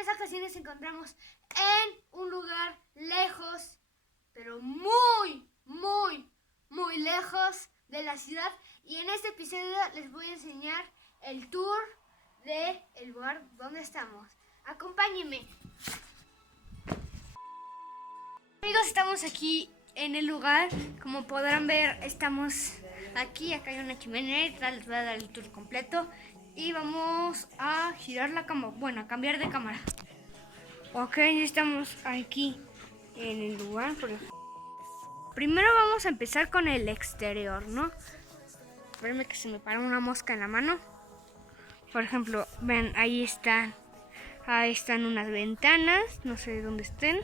esta ocasión nos encontramos en un lugar lejos, pero muy lejos de la ciudad. Y en este episodio les voy a enseñar el tour del lugar donde estamos. Acompáñenme. Amigos, estamos aquí en el lugar. Como podrán ver, estamos aquí. Acá hay una chimenea y les voy a dar el tour completo. Y vamos a girar la cámara, bueno, a cambiar de cámara. Ok, ya estamos aquí en el lugar. Primero vamos a empezar con el exterior, ¿no? Espérenme que se me para una mosca en la mano. Por ejemplo, ven, ahí están unas ventanas, no sé dónde estén.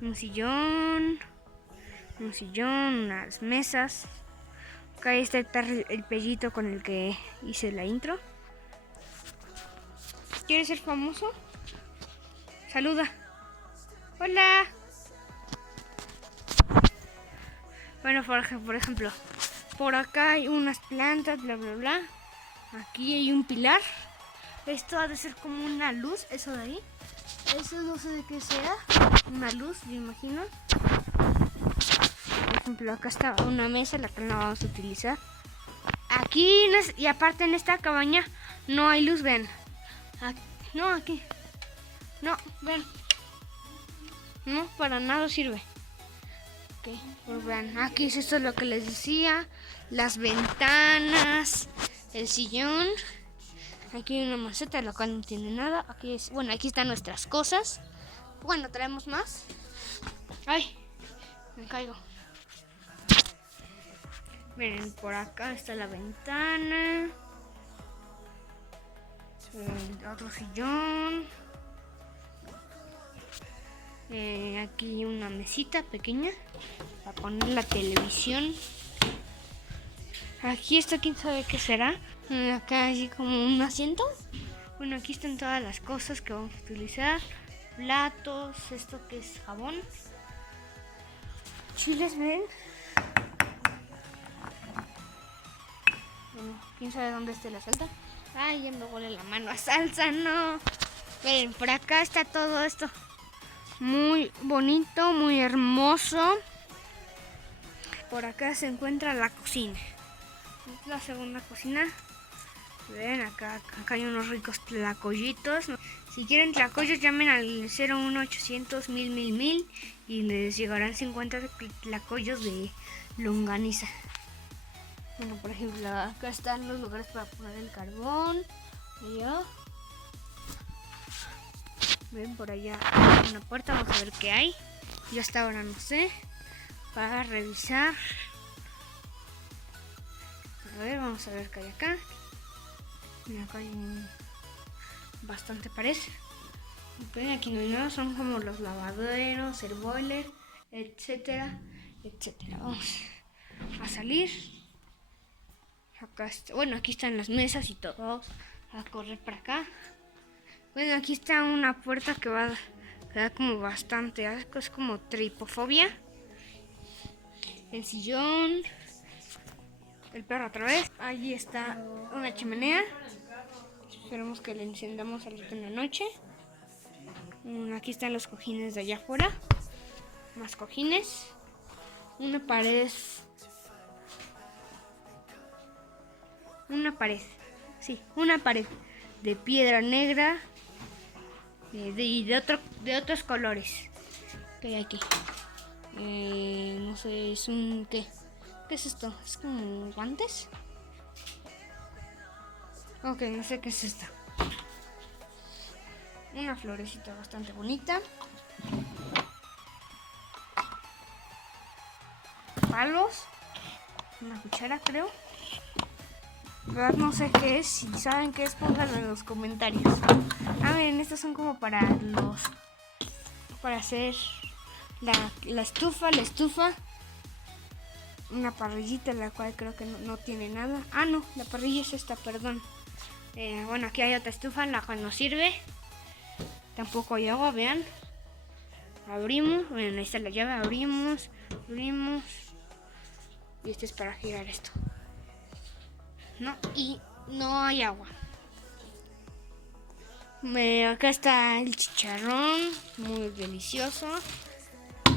Un sillón, unas mesas. Acá está el pellito con el que hice la intro. ¿Quieres ser famoso? Saluda. Hola. Bueno, por ejemplo, por acá hay unas plantas, bla, bla, bla. Aquí hay un pilar. Esto ha de ser como una luz, eso de ahí. Eso no sé de qué sea. Una luz, yo imagino. Por ejemplo, acá está una mesa, la que no vamos a utilizar. Aquí, y aparte en esta cabaña, no hay luz, ven. Aquí. No, ven. No, para nada sirve. Ok, pues vean, aquí es esto lo que les decía. Las ventanas, el sillón. Aquí hay una maceta, la cual no tiene nada. Aquí están nuestras cosas. Bueno, traemos más. Ay, me caigo. Miren, por acá está la ventana. Otro sillón. Aquí una mesita pequeña para poner la televisión. Aquí está, quién sabe qué será. Acá hay como un asiento. Bueno, aquí están todas las cosas que vamos a utilizar. Platos, esto que es jabón. Chiles, ven. Bueno, quién sabe dónde esté la salsa. Ay, ya me huele la mano a salsa, no. Miren, por acá está todo esto. Muy bonito, muy hermoso. Por acá se encuentra la cocina. Es la segunda cocina. Ven, acá hay unos ricos tlacoyitos. Si quieren tlacoyos, llamen al 01800 1000 y les llegarán 50 tlacoyos de longaniza. Bueno, por ejemplo, acá están los lugares para poner el carbón. Allá. Ven, por allá hay una puerta, vamos a ver qué hay. Yo hasta ahora no sé. Para revisar. A ver, vamos a ver qué hay acá. Mira, acá hay bastante pared. Ven, aquí no hay nada, son como los lavaderos, el boiler, etcétera, etcétera. Vamos a salir. Acá aquí están las mesas y todo. Vamos a correr para acá. Bueno, aquí está una puerta que da como bastante asco, es como tripofobia. El sillón. El perro otra vez. Allí está una chimenea. Esperemos que le encendamos al rato en la noche. Aquí están los cojines de allá afuera. Más cojines. Una pared. Sí, una pared de piedra negra. Y de otros colores. ¿Qué hay aquí? No sé, es un... ¿Qué es esto? ¿Es como guantes? Ok, no sé qué es esto. Una florecita bastante bonita. Palos. Una cuchara, creo. No sé qué es. Si saben qué es, pónganlo en los comentarios. Miren, estos son como para hacer la estufa. Una parrillita, la cual creo que no tiene nada. No, la parrilla es esta, perdón. Bueno, aquí hay otra estufa, la cual no sirve. Tampoco hay agua, vean. Abrimos, bueno, ahí está la llave, abrimos. Y este es para girar esto. Y no hay agua. Acá está el chicharrón, muy delicioso.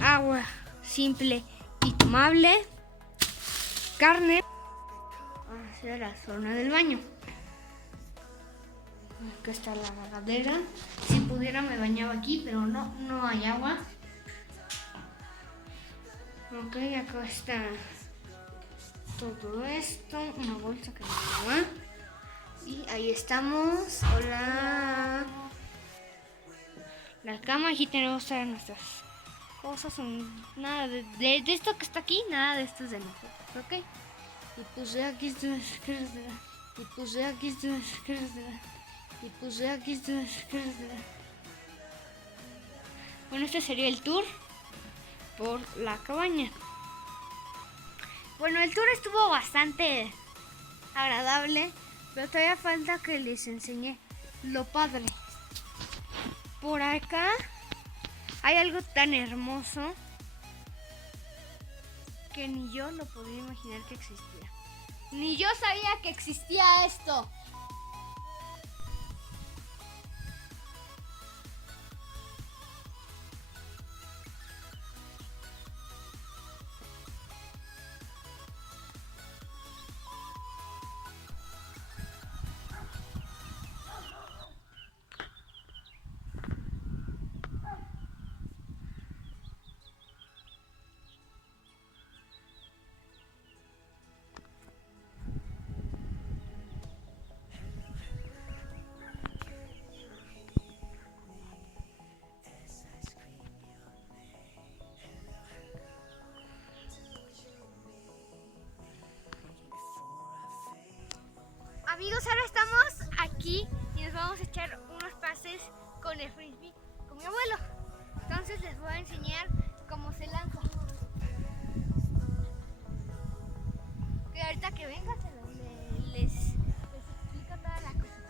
Agua simple y tomable. Carne hacia la zona del baño. Acá está la regadera. Si pudiera me bañaba aquí, pero no hay agua. Ok, acá está todo esto. Una bolsa que me lleva. Y ahí estamos. Hola. La cama, aquí tenemos todas nuestras cosas. Nada de esto que está aquí, nada de esto es de nosotros, ¿ok? Y puse aquí estas cosas. Y puse aquí estas cosas. Y puse aquí estas cosas. Bueno, este sería el tour por la cabaña. Bueno, el tour estuvo bastante agradable, pero todavía falta que les enseñe lo padre. Por acá hay algo tan hermoso que ni yo lo podía imaginar que existía. Ni yo sabía que existía esto. Amigos, ahora estamos aquí y nos vamos a echar unos pases con el frisbee con mi abuelo. Entonces les voy a enseñar cómo se lanza. Que ahorita que venga les explico toda la cosa.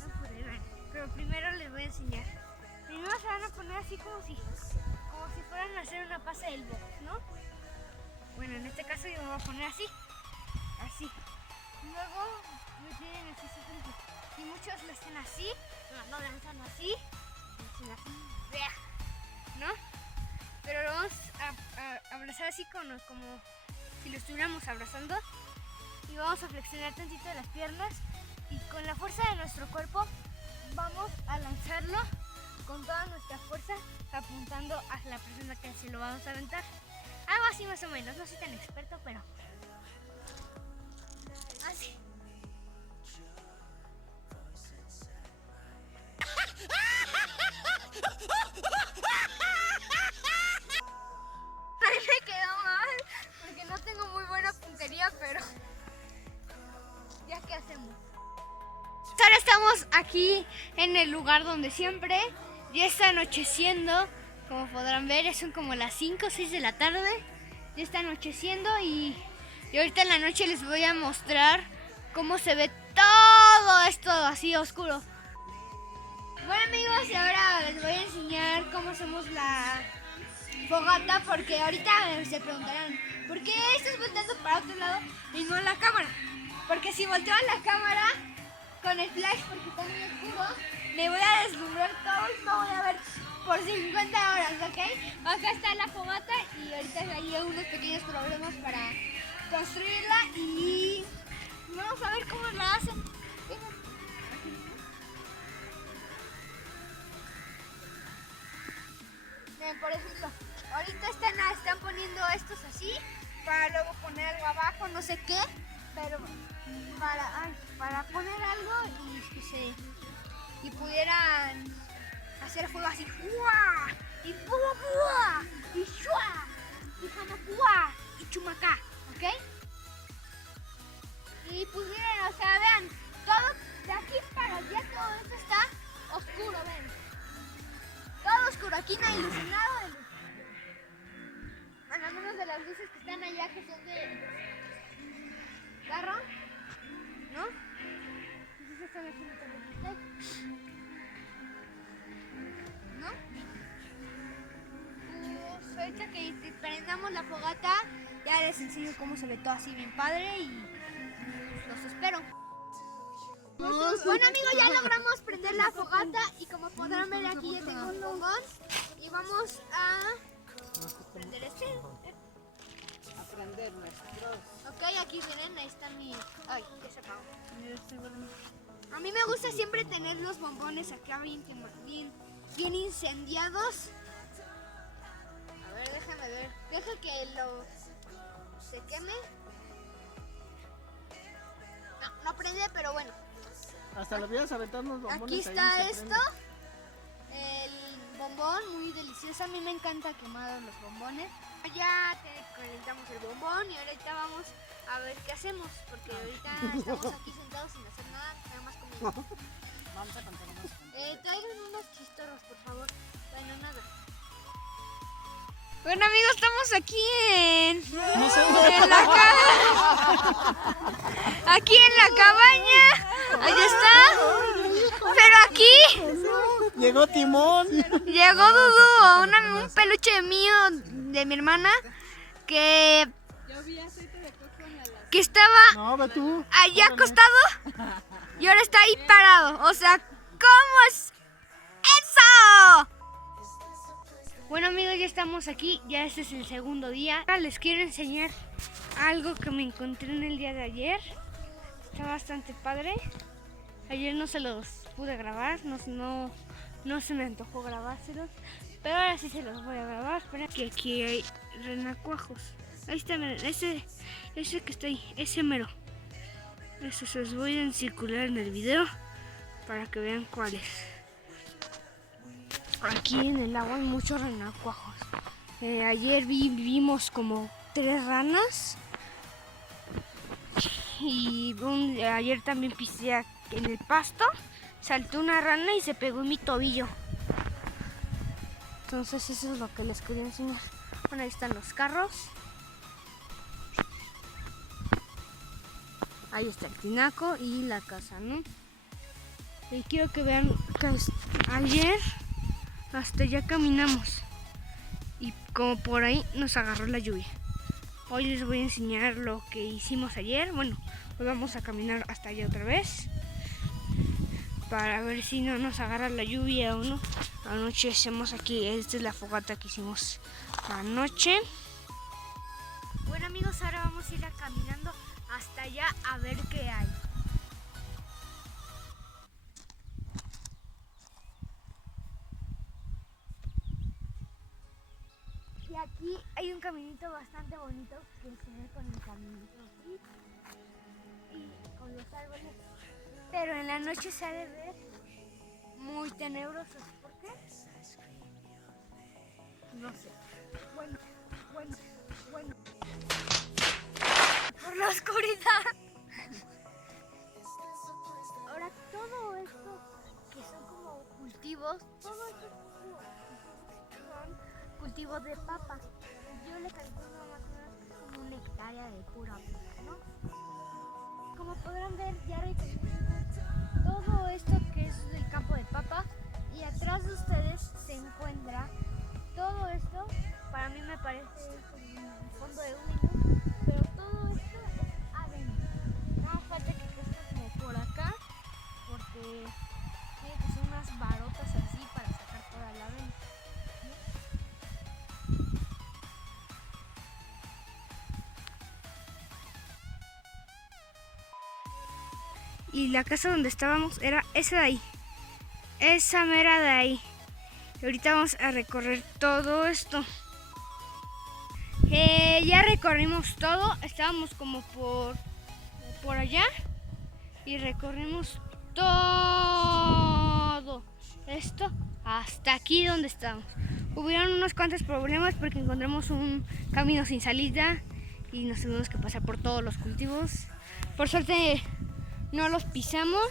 No pude ver, pero primero les voy a enseñar. Primero se van a poner así como si fueran a hacer una pase del box, ¿no? Bueno, en este caso yo me voy a poner así. Así. Luego me tienen así. Y muchos lo hacen así. No lanzan así. ¿No? Pero lo vamos a abrazar así como si lo estuviéramos abrazando. Y vamos a flexionar tantito las piernas. Y con la fuerza de nuestro cuerpo vamos a lanzarlo con toda nuestra fuerza, apuntando a la persona que se lo vamos a aventar. Algo así más o menos, no soy tan experto, pero así. A mí me quedó mal, porque no tengo muy buena puntería, pero ya qué hacemos. Ahora estamos aquí en el lugar donde siempre, ya está anocheciendo. Como podrán ver, son como las 5 o 6 de la tarde. Ya está anocheciendo y ahorita en la noche les voy a mostrar cómo se ve todo esto así oscuro. Bueno amigos, y ahora les voy a enseñar cómo hacemos la fogata, porque ahorita se preguntarán, ¿por qué estás volteando para otro lado y no la cámara? Porque si volteo la cámara con el flash, porque está muy oscuro, me voy a deslumbrar todo y no voy a ver por 50 horas, ¿ok? Acá está la fogata y ahorita hay unos pequeños problemas para construirla y vamos a ver cómo la hacen. Miren, por ejemplo, ahorita están poniendo estos así para luego poner algo abajo, no sé qué, pero para poner algo y pudieran hacer fuego así, ¡fua! Y ¡fua, fua! Y ¡shua! Y ¡jamapua! Y ¡chumacá! ¿Ok? Y pues miren, o sea, vean, todo de aquí para allá, todo esto está oscuro, ven. Todo oscuro, aquí no hay iluminado de luz. Bueno, al menos de las luces que están allá, que son de carro, ¿no? Entonces están haciendo todo. ¿No? Pues ahorita que prendamos la fogata, ya les enseño cómo se ve todo así bien padre y los espero. Bueno amigos, ya logramos prender la fogata y como podrán ver aquí ya tengo un bombón y vamos a prender este. A prender nuestros. Ok, aquí miren, ahí está mi... Ay, ya se apagó. A mí me gusta siempre tener los bombones acá bien incendiados. A ver, déjame ver. Deja que se queme. No prende, pero bueno. Hasta le voy a aventar unos bombones. Aquí está esto. El bombón, muy delicioso. A mí me encanta quemar los bombones. Ya calentamos el bombón y ahorita vamos a ver qué hacemos. Porque ahorita estamos aquí sentados sin hacer nada más comiendo. Vamos a contar unos. Traigan unos chistorros, por favor. Bueno, nada. Bueno amigos, estamos aquí en la aquí en la cabaña. Ahí está. Pero aquí Llegó Timón. llegó Dudu, un peluche mío de mi hermana que estaba No, ve tú. allá acostado y ahora está ahí parado. O sea, ¿cómo es eso? Bueno amigos, ya estamos aquí, ya este es el segundo día. Ahora les quiero enseñar algo que me encontré en el día de ayer. Está bastante padre. Ayer no se los pude grabar, no se me antojó grabárselos, pero ahora sí se los voy a grabar. Espera que aquí hay renacuajos. Ahí está, miren, ese que está ahí, ese mero. Eso se los voy a circular en el video para que vean cuáles. Aquí en el agua hay muchos renacuajos. Ayer vimos como 3 ranas. Y ayer también pisé en el pasto. Saltó una rana y se pegó en mi tobillo. Entonces eso es lo que les quería enseñar. Bueno, ahí están los carros. Ahí está el tinaco y la casa, ¿no? Y quiero que vean que ayer hasta allá caminamos y como por ahí nos agarró la lluvia. Hoy les voy a enseñar lo que hicimos ayer. Bueno, hoy vamos a caminar hasta allá otra vez para ver si no nos agarra la lluvia o no. Anoche hacemos aquí, esta es la fogata que hicimos anoche. Bueno amigos, ahora vamos a ir caminando hasta allá a ver qué hay. Y aquí hay un caminito bastante bonito que se ve con el caminito así y con los árboles. Pero en la noche se ha de ver muy tenebroso. ¿Por qué? No sé. Bueno. Por la oscuridad. Ahora todo esto que son como cultivos, todo esto son cultivos de papa. Yo le calculo más o menos que es como una hectárea de pura papa, ¿no? Como podrán ver, ya recorrimos todo esto que es el campo de papa y atrás de ustedes se encuentra todo esto. Para mí me parece como el fondo de un menú, pero todo esto es adentro. No falta que esté como por acá, porque tiene que ser unas barotas así para sacar toda la avena. Y la casa donde estábamos era esa de ahí, esa mera de ahí. Y ahorita vamos a recorrer todo esto. Ya recorrimos todo, estábamos como por allá y recorrimos todo esto hasta aquí donde estamos. Hubieron unos cuantos problemas porque encontramos un camino sin salida y nos tuvimos que pasar por todos los cultivos. Por suerte no los pisamos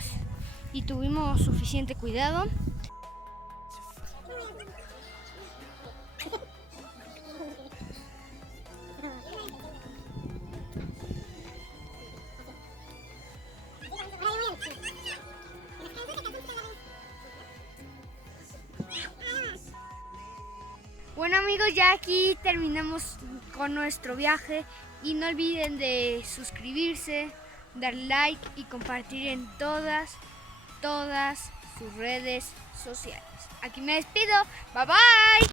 y tuvimos suficiente cuidado. Bueno amigos, ya aquí terminamos con nuestro viaje y no olviden de suscribirse, dar like y compartir en todas sus redes sociales. Aquí me despido. Bye bye.